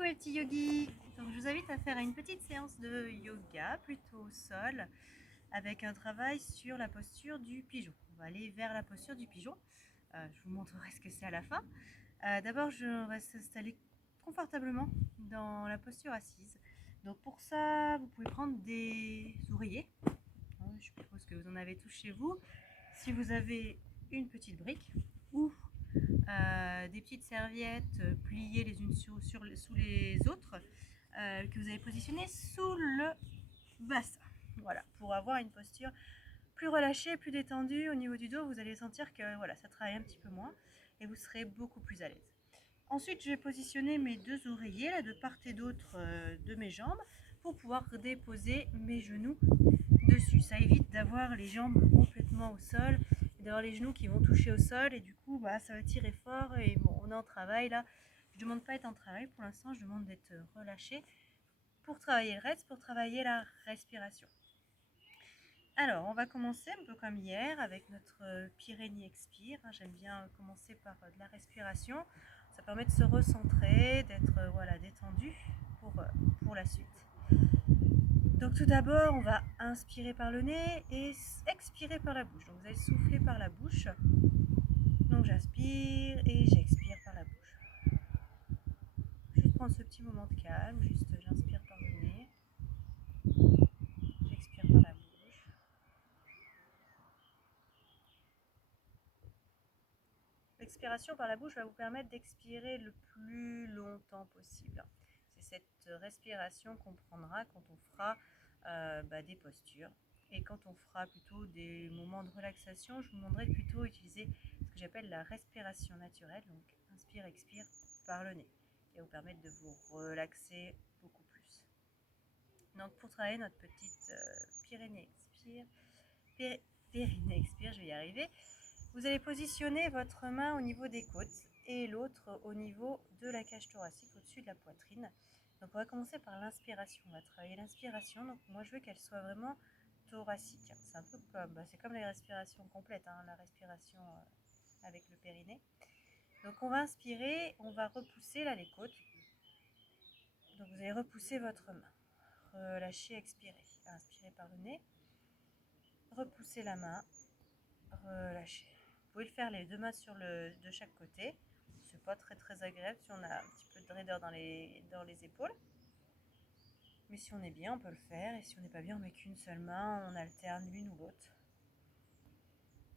Coucou les petits yogis. Donc je vous invite à faire une petite séance de yoga plutôt au sol avec un travail sur la posture du pigeon. On va aller vers la posture du pigeon. Je vous montrerai ce que c'est à la fin. D'abord je reste installée confortablement dans la posture assise. Donc pour ça vous pouvez prendre des oreillers. Je suppose que vous en avez tous chez vous. Si vous avez une petite brique ou des petites serviettes pliées les unes sous les autres que vous avez positionnées sous le bassin. Voilà, pour avoir une posture plus relâchée, plus détendue au niveau du dos. Vous allez sentir que voilà, ça travaille un petit peu moins et vous serez beaucoup plus à l'aise. Ensuite, je vais positionner mes deux oreillers là, de part et d'autre de mes jambes pour pouvoir déposer mes genoux dessus. Ça évite d'avoir les jambes complètement au sol et d'avoir les genoux qui vont toucher au sol et du coup ça va tirer fort et bon, on est en travail là. Je ne demande pas d'être en travail pour l'instant, je demande d'être relâché pour travailler le reste, pour travailler la respiration. Alors on va commencer un peu comme hier avec notre Pyrénées Expire. J'aime bien commencer par de la respiration. Ça permet de se recentrer, d'être voilà, détendu pour la suite. Donc tout d'abord, on va inspirer par le nez et expirer par la bouche. Donc vous allez souffler par la bouche. Donc j'inspire et j'expire par la bouche. Juste prendre ce petit moment de calme. Juste j'inspire par le nez. J'expire par la bouche. L'expiration par la bouche va vous permettre d'expirer le plus longtemps possible. C'est cette respiration qu'on prendra quand on fera des postures. Et quand on fera plutôt des moments de relaxation, je vous demanderai de plutôt utiliser ce que j'appelle la respiration naturelle. Donc inspire, expire par le nez. Qui va vous permettre de vous relaxer beaucoup plus. Donc pour travailler notre petite Pyrénées expire, Pyrénées expire, je vais y arriver. Vous allez positionner votre main au niveau des côtes et l'autre au niveau de la cage thoracique, au-dessus de la poitrine. Donc on va commencer par l'inspiration. On va travailler l'inspiration. Donc moi je veux qu'elle soit vraiment thoracique. C'est un peu comme, c'est comme la respiration complète, hein, la respiration avec le périnée. Donc on va inspirer, on va repousser là les côtes. Donc vous allez repousser votre main. Relâchez, expirez. Inspirez par le nez. Repoussez la main. Relâchez. Vous pouvez le faire les deux mains de chaque côté. C'est pas très agréable si on a un petit peu de raideur dans les épaules. Mais si on est bien, on peut le faire. Et si on n'est pas bien, on met qu'une seule main. On alterne l'une ou l'autre.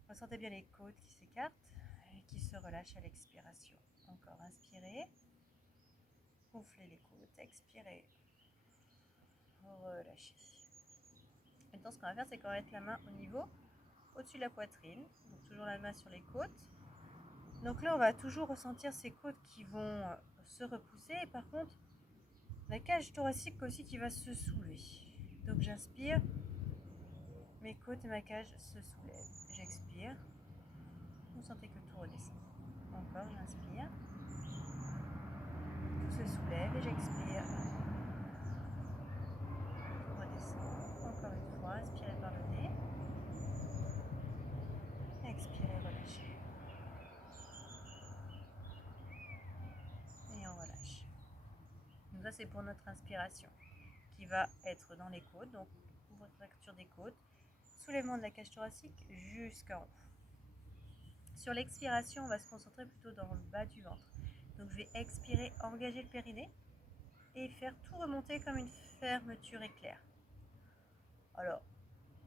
Ressentez bien les côtes qui s'écartent et qui se relâchent à l'expiration. Encore inspirez. Gonflez les côtes. Expirez. Relâchez. Maintenant, ce qu'on va faire, c'est qu'on va mettre la main au niveau au-dessus de la poitrine. Donc toujours la main sur les côtes. Donc là, on va toujours ressentir ces côtes qui vont se repousser. Et par contre, la cage thoracique aussi qui va se soulever. Donc j'inspire, mes côtes et ma cage se soulèvent. J'expire. Vous sentez que tout redescend. Encore, j'inspire. Tout se soulève et j'expire. Tout redescend. Encore une fois, inspirez par le nez. Expirez, relâchez. Et on relâche. Donc ça, c'est pour notre inspiration qui va être dans les côtes. Donc ouverture des côtes, soulèvement de la cage thoracique jusqu'en haut. Sur l'expiration, on va se concentrer plutôt dans le bas du ventre. Donc je vais expirer, engager le périnée et faire tout remonter comme une fermeture éclair. Alors,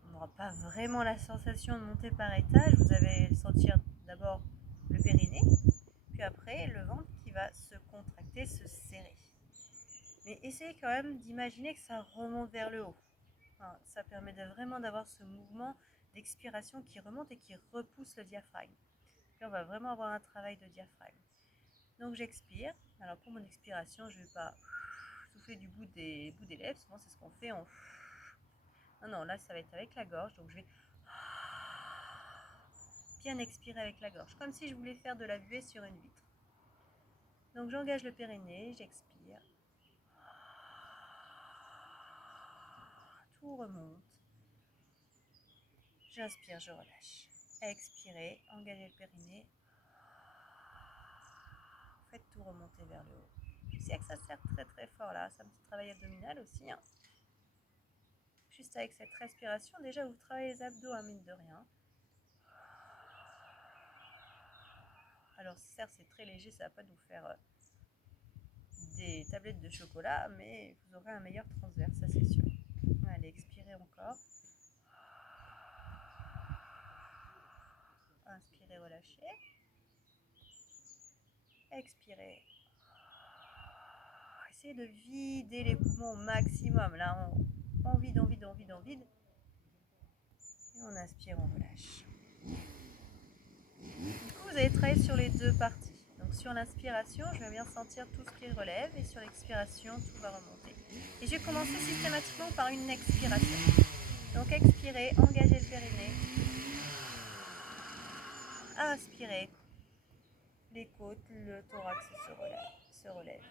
on n'aura pas vraiment la sensation de monter par étage. Vous allez sentir d'abord le périnée, puis après le ventre qui va se contracter, se serrer. Mais essayez quand même d'imaginer que ça remonte vers le haut. Enfin, ça permet vraiment d'avoir ce mouvement d'expiration qui remonte et qui repousse le diaphragme. Là, on va vraiment avoir un travail de diaphragme. Donc j'expire. Alors pour mon expiration, je ne vais pas souffler du bout des lèvres. Souvent c'est ce qu'on fait. Non, là ça va être avec la gorge. Donc je vais bien expirer avec la gorge. Comme si je voulais faire de la buée sur une vitre. Donc j'engage le périnée, j'expire. Tout remonte. J'inspire, je relâche. Expirez, engagez le périnée. Faites tout remonter vers le haut. Je sais que ça sert très très fort là, c'est un petit travail abdominal aussi. Hein. Juste avec cette respiration, déjà vous travaillez les abdos, hein, mine de rien. Alors certes c'est très léger, ça va pas nous faire des tablettes de chocolat, mais vous aurez un meilleur transverse, ça c'est sûr. Allez, expirez encore. Inspirez, relâchez. Expirez. Essayez de vider les poumons au maximum. Là, on vide, on vide, on vide, on vide. Et on inspire, on relâche. Du coup, vous allez travailler sur les deux parties. Donc sur l'inspiration, je vais bien sentir tout ce qui relève et sur l'expiration, tout va remonter. Et je vais commencer systématiquement par une expiration. Donc expirez, engagez le périnée. Inspirez. Les côtes, le thorax se relève.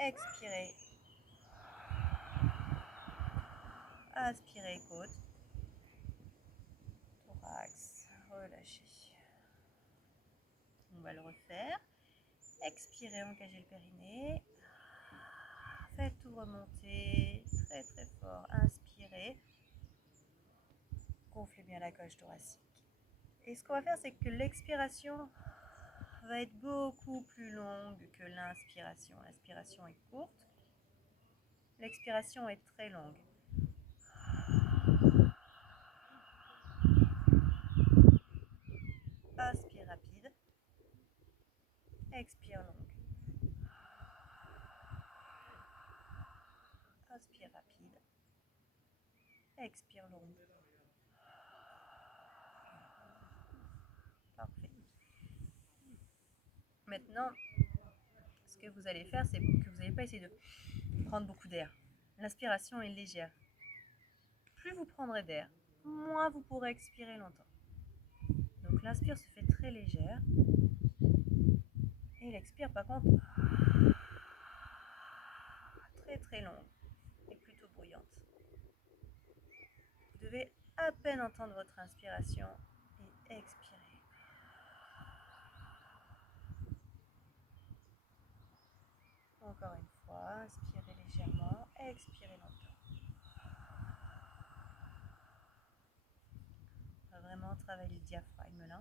Expirez. Inspirez, côte. Thorax, relâchez. On va le refaire. Expirez, engagez le périnée. Faites tout remonter très très fort. Inspirez. Gonflez bien la cage thoracique. Et ce qu'on va faire, c'est que l'expiration va être beaucoup plus longue que l'inspiration. L'inspiration est courte. L'expiration est très longue. Inspire rapide. Expire longue. Inspire rapide. Expire longue. Parfait. Maintenant, ce que vous allez faire, c'est que vous n'allez pas essayer de prendre beaucoup d'air. L'inspiration est légère. Plus vous prendrez d'air, moins vous pourrez expirer longtemps. Donc l'inspire se fait très légère. Et l'expire, par contre, très très longue et plutôt bruyante. Vous devez à peine entendre votre inspiration et expirer. Encore une fois, inspirez légèrement, expirez longtemps. On va vraiment travailler le diaphragme là.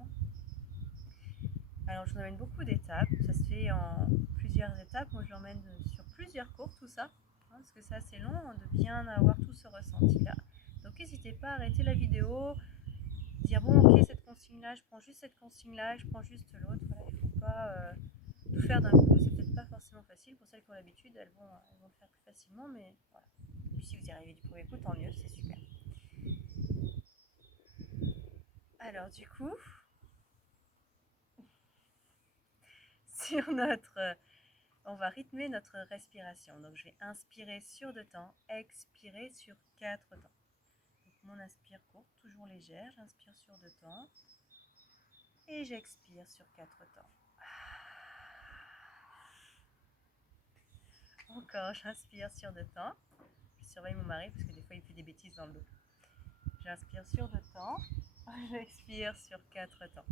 Alors je vous emmène beaucoup d'étapes, ça se fait en plusieurs étapes. Moi je l'emmène sur plusieurs cours tout ça, parce que c'est assez long de bien avoir tout ce ressenti là. Donc n'hésitez pas à arrêter la vidéo, dire bon ok cette consigne là, je prends juste cette consigne là, je prends juste l'autre. Voilà, il ne faut pas tout faire d'un coup, c'est peut-être pas forcément facile. Pour celles qui ont l'habitude, elles vont le faire plus facilement, mais voilà. Et puis si vous y arrivez du premier coup, tant mieux, c'est super. Alors du coup, sur on va rythmer notre respiration. Donc je vais inspirer sur 2 temps, expirer sur 4 temps. Donc mon inspire courte, toujours légère, j'inspire sur 2 temps et j'expire sur 4 temps. Encore, j'inspire sur 2 temps. Je surveille mon mari parce que des fois il fait des bêtises dans le dos. J'inspire sur 2 temps, j'expire sur 4 temps.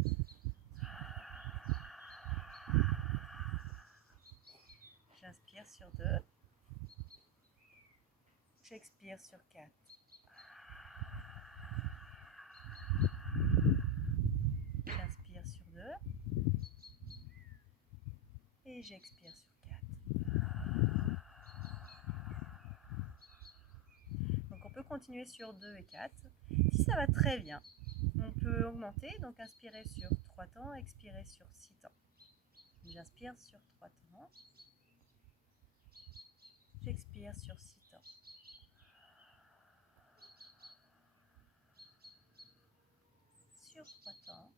J'inspire sur 2, j'expire sur 4. J'inspire sur 2 et j'expire sur 4. Donc on peut continuer sur 2 et 4. Si ça va très bien, on peut augmenter, donc inspirer sur 3 temps, expirer sur 6 temps. J'inspire sur 3 temps, j'expire sur 6 temps. Sur 3 temps,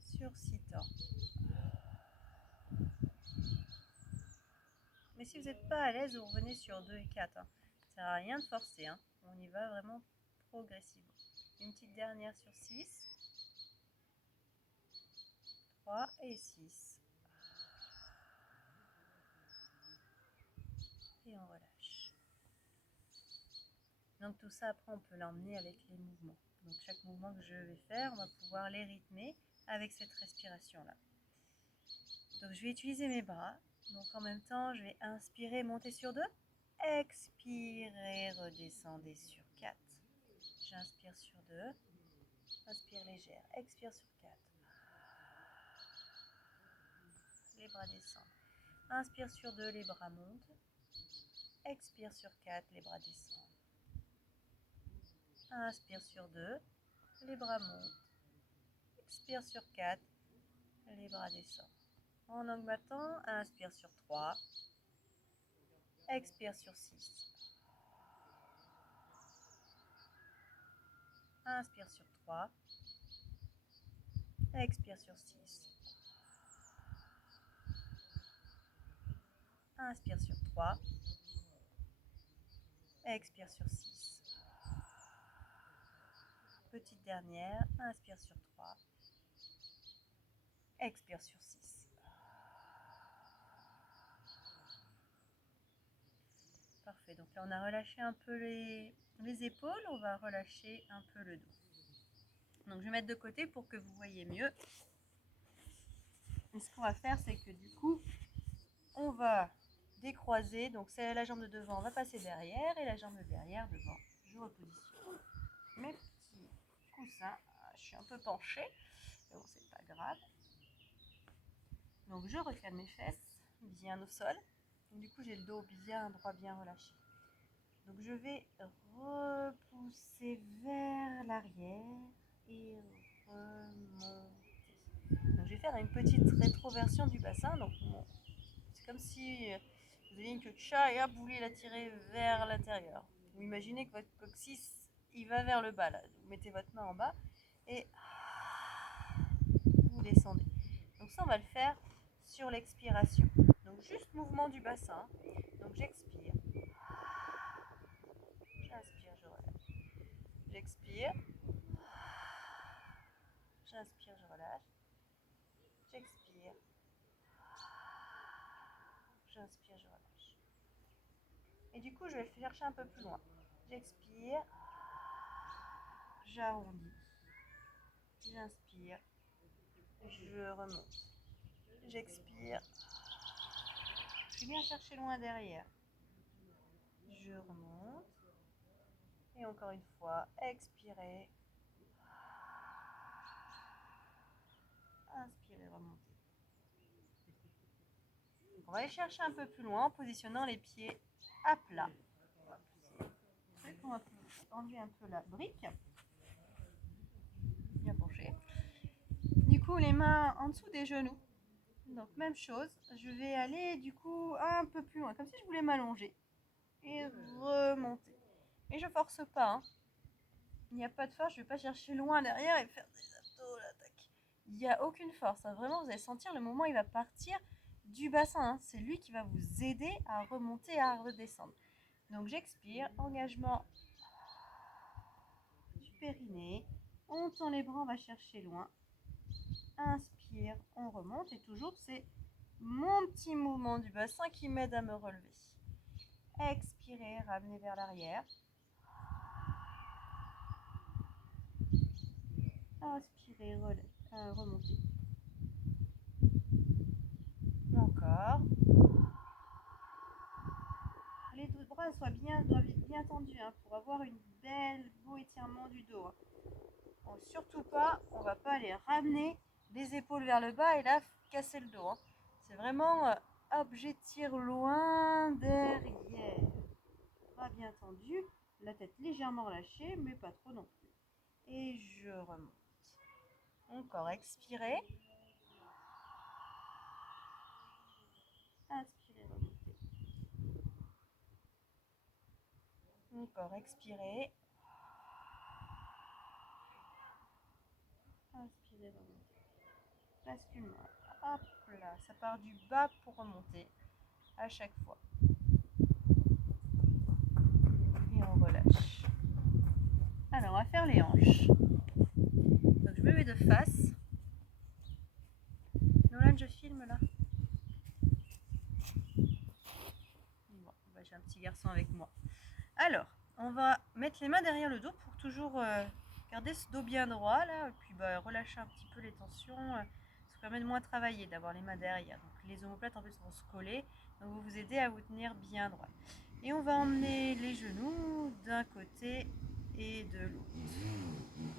sur 6 temps. Mais si vous n'êtes pas à l'aise, vous revenez sur 2 et 4. Ça ne sert à rien de forcer, hein. On y va vraiment progressivement. Une petite dernière sur 6, 3 et 6. Et on relâche. Donc tout ça, après, on peut l'emmener avec les mouvements. Donc chaque mouvement que je vais faire, on va pouvoir les rythmer avec cette respiration-là. Donc je vais utiliser mes bras. Donc en même temps, je vais inspirer, monter sur 2. Expirez, redescendez sur 4. J'inspire sur 2. Inspire légère. Expire sur 4. Les bras descendent. Inspire sur 2, les bras montent. Expire sur 4, les bras descendent. Inspire sur 2, les bras montent. Expire sur 4, les bras descendent. En augmentant, inspire sur 3. Expire sur 6. Inspire sur 3. Expire sur 6. Inspire sur 3. Expire sur 6. Petite dernière. Inspire sur 3. Expire sur 6. Parfait. Donc là, on a relâché un peu les épaules. On va relâcher un peu le dos. Donc je vais mettre de côté pour que vous voyez mieux. Et ce qu'on va faire, c'est que du coup, on va décroiser. Donc c'est la jambe de devant va passer derrière et la jambe de derrière devant. Je repositionne mes petits coussins. Je suis un peu penchée, mais bon, c'est pas grave. Donc je recale mes fesses bien au sol. Donc, du coup, j'ai le dos bien droit, bien relâché. Donc je vais repousser vers l'arrière et remonter. Donc je vais faire une petite rétroversion du bassin. Donc bon, c'est comme si vous aviez une queue de chat et hop, vous voulez la tirer vers l'intérieur. Vous imaginez que votre coccyx il va vers le bas là. Vous mettez votre main en bas et vous descendez. Donc ça on va le faire sur l'expiration. Donc juste mouvement du bassin. Donc j'expire. J'inspire, je relâche. J'expire. J'inspire, je relâche. J'expire. J'inspire, je relâche. Et du coup, je vais le chercher un peu plus loin. J'expire. J'arrondis. J'inspire. Je remonte. J'expire. Je viens chercher loin derrière. Je remonte. Et encore une fois, expirez. Inspirez, remontez. Donc on va aller chercher un peu plus loin en positionnant les pieds à plat. On va enlever un peu la brique. Bien penché. Du coup, les mains en dessous des genoux. Donc même chose, je vais aller du coup un peu plus loin, comme si je voulais m'allonger. Et remonter. Et je force pas. Hein. Il n'y a pas de force, je ne vais pas chercher loin derrière et faire des abdos là, tac. Il n'y a aucune force. Hein. Vraiment, vous allez sentir le moment où il va partir du bassin. Hein. C'est lui qui va vous aider à remonter, à redescendre. Donc j'expire, engagement du périnée. On tend les bras, on va chercher loin. Inspire, on remonte et toujours c'est mon petit mouvement du bassin qui m'aide à me relever. Expirez, ramenez vers l'arrière. Inspirez, remontez. Encore. Les deux bras doivent être bien tendus hein, pour avoir une belle beau étirement du dos. Hein. Bon, surtout pas, on va pas aller ramener les épaules vers le bas et là casser le dos. Hein. C'est vraiment hop, j'étire loin derrière. Bras bien tendus, la tête légèrement relâchée, mais pas trop non plus. Et je remonte. Encore, expirez. Inspirez, remontez. Encore, expirez. Inspirez, remontez. Basculement. Hop là, ça part du bas pour remonter à chaque fois. Et on relâche. Alors, on va faire les hanches. Donc, je me mets de face. Nolan, je filme là. Bon, bah, j'ai un petit garçon avec moi. Alors, on va mettre les mains derrière le dos pour toujours garder ce dos bien droit là. Et puis, bah, relâcher un petit peu les tensions Ça permet de moins travailler, d'avoir les mains derrière. Donc les omoplates en fait vont se coller, donc vont vous aider à vous tenir bien droit. Et on va emmener les genoux d'un côté et de l'autre.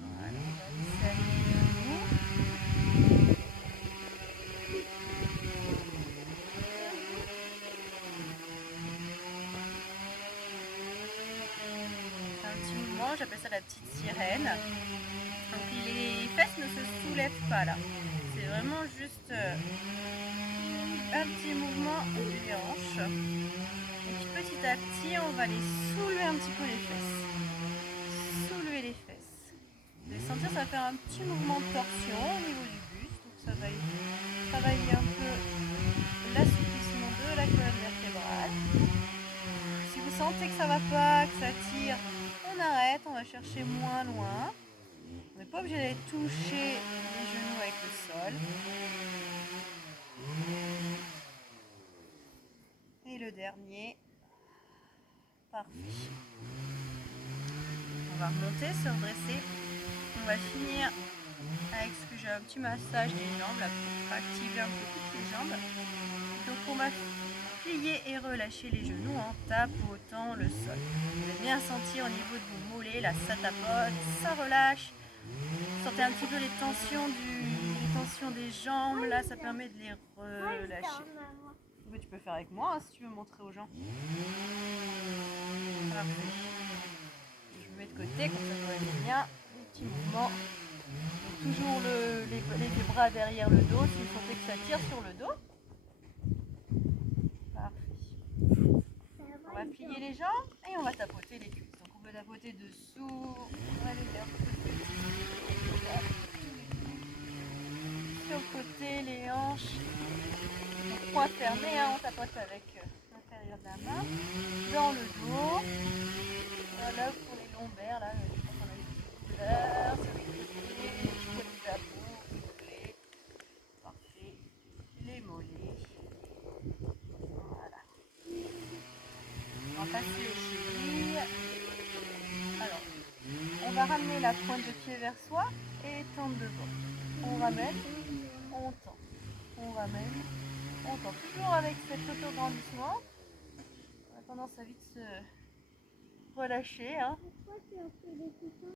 Voilà, on va laisser aller les genoux. C'est un petit mouvement, j'appelle ça la petite sirène. Donc les fesses ne se soulèvent pas là. C'est vraiment juste un petit mouvement des hanches. Et puis petit à petit, on va les soulever un petit peu les fesses. Soulever les fesses. Vous allez sentir, ça va faire un petit mouvement de torsion au niveau du buste. Donc ça va travailler un peu l'assouplissement de la colonne vertébrale. Si vous sentez que ça va pas, que ça tire, on arrête, on va chercher moins loin. On n'est pas obligé d'aller toucher les genoux avec le sol. Et le dernier. Parfait. On va remonter, se redresser. On va finir avec ce que j'ai un petit massage des jambes là pour activer un peu toutes les jambes. Donc on va plier et relâcher les genoux en tapotant le sol. Vous allez bien sentir au niveau de vos mollets, là ça tapote, ça relâche. Sentez un petit peu les tensions des jambes, là ça permet de les relâcher. Mais tu peux faire avec moi hein, si tu veux montrer aux gens. Parfait. Je me mets de côté comme ça vous voyez bien les petits mouvements. Donc toujours les bras derrière le dos si vous sentez que ça tire sur le dos. Parfait. On va plier les jambes et on va tapoter les cuisses. Donc on peut tapoter dessous, on va aller vers le côté. Sur le côté, les hanches. Donc point fermé, hein, on tapote avec l'intérieur de la main. Dans le dos. Voilà pour les lombaires, là, je pense qu'on a des couleurs, sur les côtés, les côtés de la boue, parfait. Les mollets. Voilà. On va passer aux chevilles. Alors, on va ramener la pointe de pied vers soi et tendre devant. On ramène, on tend. On ramène, on tend. Toujours avec cet auto-grandissement. On a tendance à vite se relâcher. Hein.